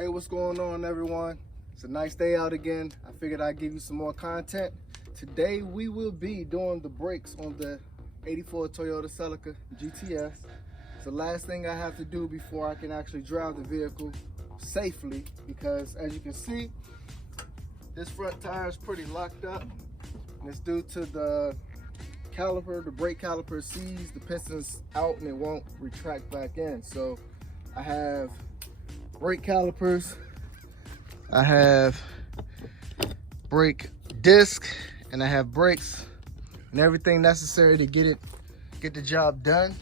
Hey, what's going on, everyone? It's a nice day out again. I figured I'd give you some more content. Today we will be doing the brakes on the 84 Toyota Celica GTS. It's the last thing I have to do before I can actually drive the vehicle safely, because as you can see, this front tire is pretty locked up, and it's due to the caliper. The brake caliper sees the pistons out and it won't retract back in. So I have brake calipers, I have brake disc, and I have brakes and everything necessary to get the job done.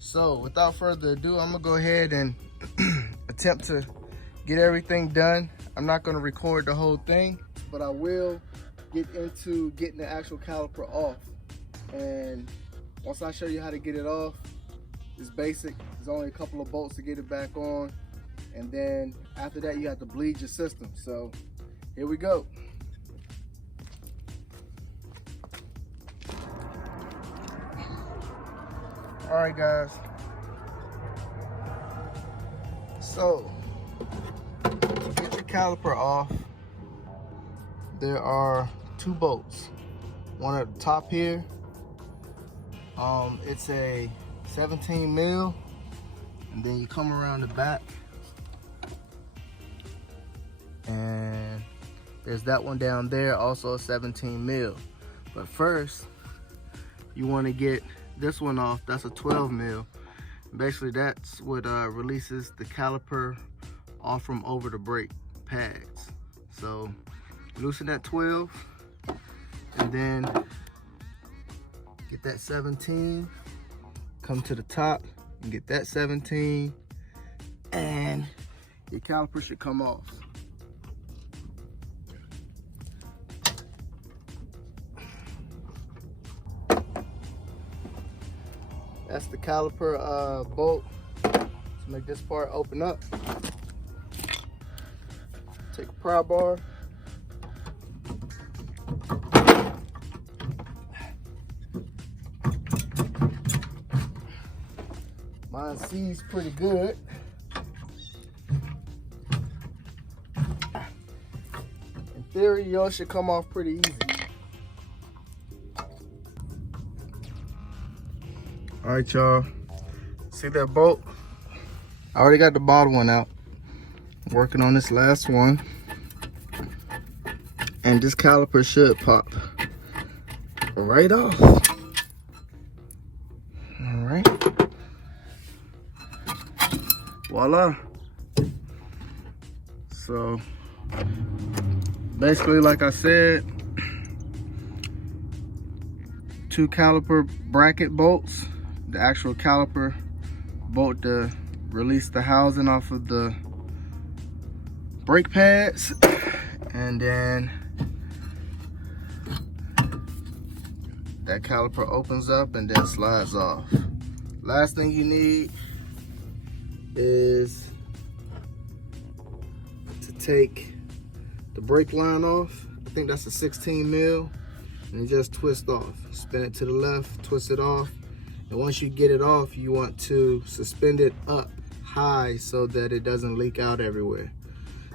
So without further ado, I'm gonna go ahead and attempt to get everything done. I'm not gonna record the whole thing, but I will get into getting the actual caliper off. And once I show you how to get it off, it's basic. There's only a couple of bolts to get it back on. And then after that, you have to bleed your system. So here we go. All right, guys. So to get your caliper off, there are two bolts. One at the top here. It's a 17 mil, and then you come around the back, and there's that one down there, also a 17 mil. But first, you want to get this one off. That's a 12 mil. Basically, that's what releases the caliper off from over the brake pads. So loosen that 12, and then get that 17, come to the top and get that 17, and your caliper should come off. That's the caliper bolt. Let's make this part open up. Take a pry bar. Mine sees pretty good. In theory, yours should come off pretty easy. All right, y'all. See that bolt? I already got the bottom one out. I'm working on this last one. And this caliper should pop right off. All right. Voila. So basically, like I said, two caliper bracket bolts, the actual caliper bolt to release the housing off of the brake pads, and then that caliper opens up and then slides off. Last thing you need is to take the brake line off. I think that's a 16 mil, and you just twist off. Spin it to the left, twist it off, and once you get it off, you want to suspend it up high so that it doesn't leak out everywhere.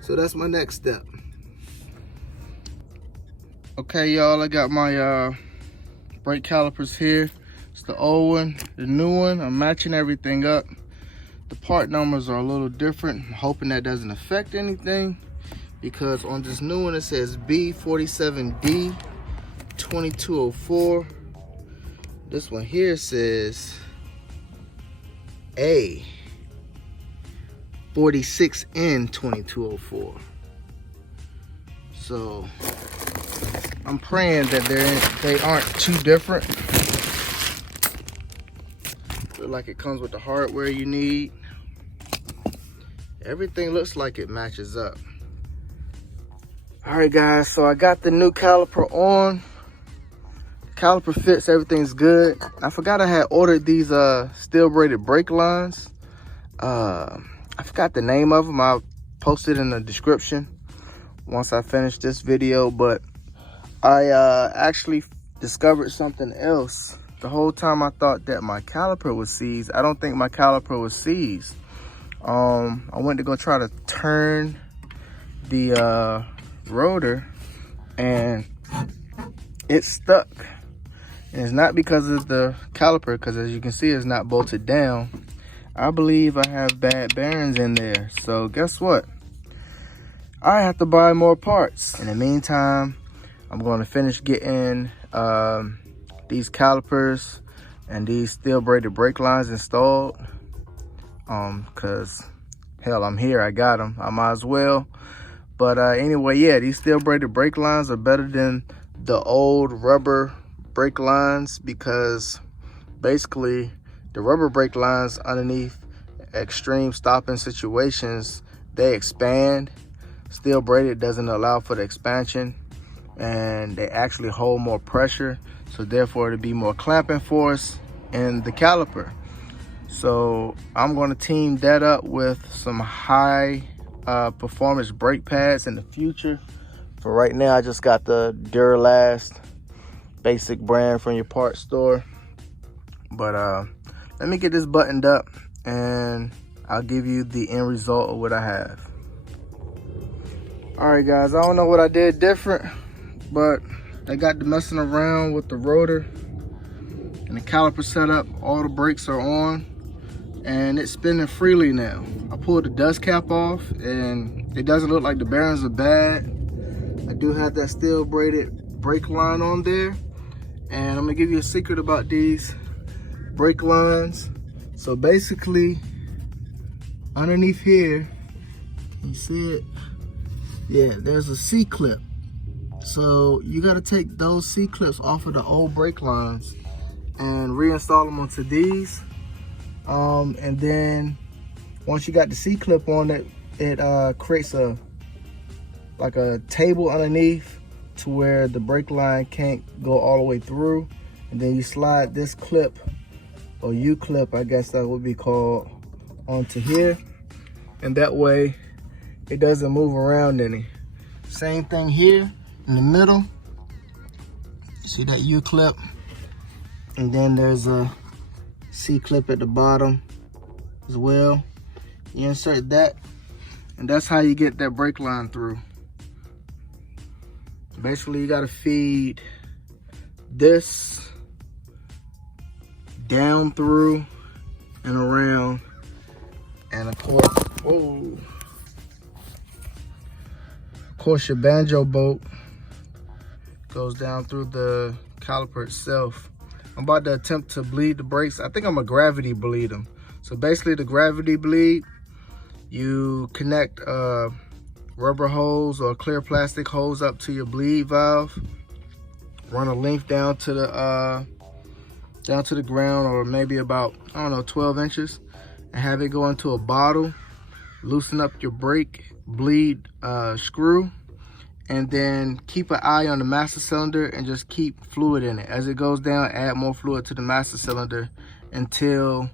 So that's my next step. Okay, y'all, I got my brake calipers here. It's the old one, the new one. I'm matching everything up. The part numbers are a little different. I'm hoping that doesn't affect anything, because on this new one it says B47D 2204. This one here says A 46N 2204. So I'm praying that they aren't too different. Look like it comes with the hardware you need. Everything looks like it matches up. All right, guys, so I got the new caliper on. Caliper fits, everything's good. I forgot I had ordered these steel braided brake lines. I forgot the name of them. I'll post it in the description once I finish this video. But I actually discovered something else. The whole time I thought that my caliper was seized. I don't think my caliper was seized. I went to go try to turn the rotor, and it's stuck. And it's not because of the caliper, because as you can see, it's not bolted down. I believe I have bad bearings in there. So guess what? I have to buy more parts. In the meantime, I'm going to finish getting these calipers and these steel braided brake lines installed. Cause hell, I'm here, I got them, I might as well. But anyway, yeah, these steel braided brake lines are better than the old rubber brake lines, because basically the rubber brake lines underneath extreme stopping situations, they expand. Steel braided doesn't allow for the expansion, and they actually hold more pressure, so therefore it'll be more clamping force in the caliper. So I'm going to team that up with some high performance brake pads in the future. For right now, I just got the Duralast basic brand from your parts store. But let me get this buttoned up and I'll give you the end result of what I have. All right, guys, I don't know what I did different, but I got to messing around with the rotor and the caliper setup. All the brakes are on and it's spinning freely now. I pulled the dust cap off and it doesn't look like the bearings are bad. I do have that steel braided brake line on there, and I'm gonna give you a secret about these brake lines. So basically, underneath here, you see it? Yeah, there's a C-clip. So you gotta take those C-clips off of the old brake lines and reinstall them onto these. And then once you got the C-clip on it, it creates like a table underneath to where the brake line can't go all the way through. And then you slide this clip, or U-clip, I guess that would be called, onto here. And that way it doesn't move around any. Same thing here in the middle. You see that U-clip? And then there's a C-clip at the bottom as well. You insert that, and that's how you get that brake line through. Basically, you gotta feed this down through and around, and of course your banjo bolt goes down through the caliper itself. I'm about to attempt to bleed the brakes. I think I'm gonna gravity bleed them. So basically, the gravity bleed, you connect rubber hose or clear plastic hose up to your bleed valve, run a length down to the ground, or maybe about, I don't know, 12 inches, and have it go into a bottle. Loosen up your brake bleed screw, and then keep an eye on the master cylinder and just keep fluid in it. As it goes down, add more fluid to the master cylinder until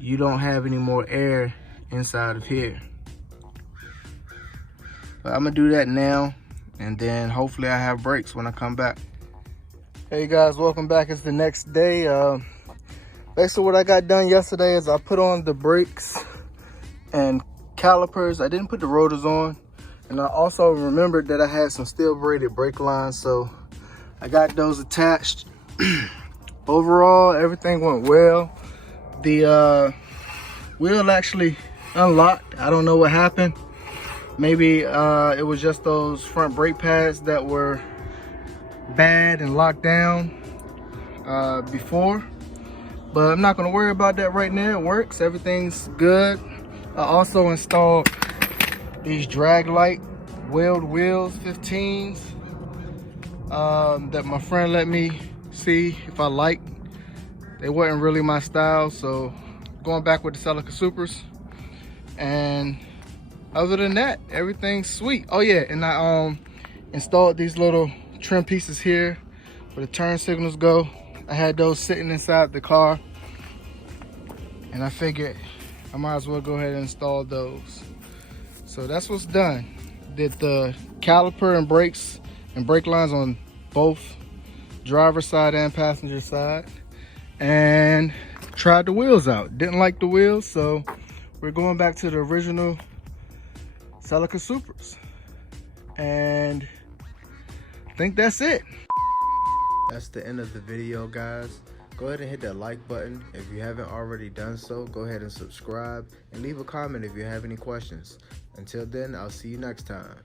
you don't have any more air inside of here. But I'm gonna do that now, and then hopefully I have brakes when I come back. Hey guys, welcome back. It's the next day. Basically what I got done yesterday is I put on the brakes and calipers. I didn't put the rotors on, and I also remembered that I had some steel braided brake lines, so I got those attached. Overall, everything went well. The wheel actually unlocked. I don't know what happened. Maybe it was just those front brake pads that were bad and locked down before, but I'm not going to worry about that right now. It works, everything's good. I also installed these drag light wheeled wheels 15s that my friend let me see if I liked. They weren't really my style, so going back with the Celica Supers. And other than that, everything's sweet. Oh yeah, and I installed these little trim pieces here where the turn signals go. I had those sitting inside the car, and I figured I might as well go ahead and install those. So that's what's done. Did the caliper and brakes and brake lines on both driver's side and passenger side, and tried the wheels out. Didn't like the wheels, so we're going back to the original Celica Supras. And I think that's it. That's the end of the video, guys. Go ahead and hit that like button. If you haven't already done so, go ahead and subscribe and leave a comment if you have any questions. Until then, I'll see you next time.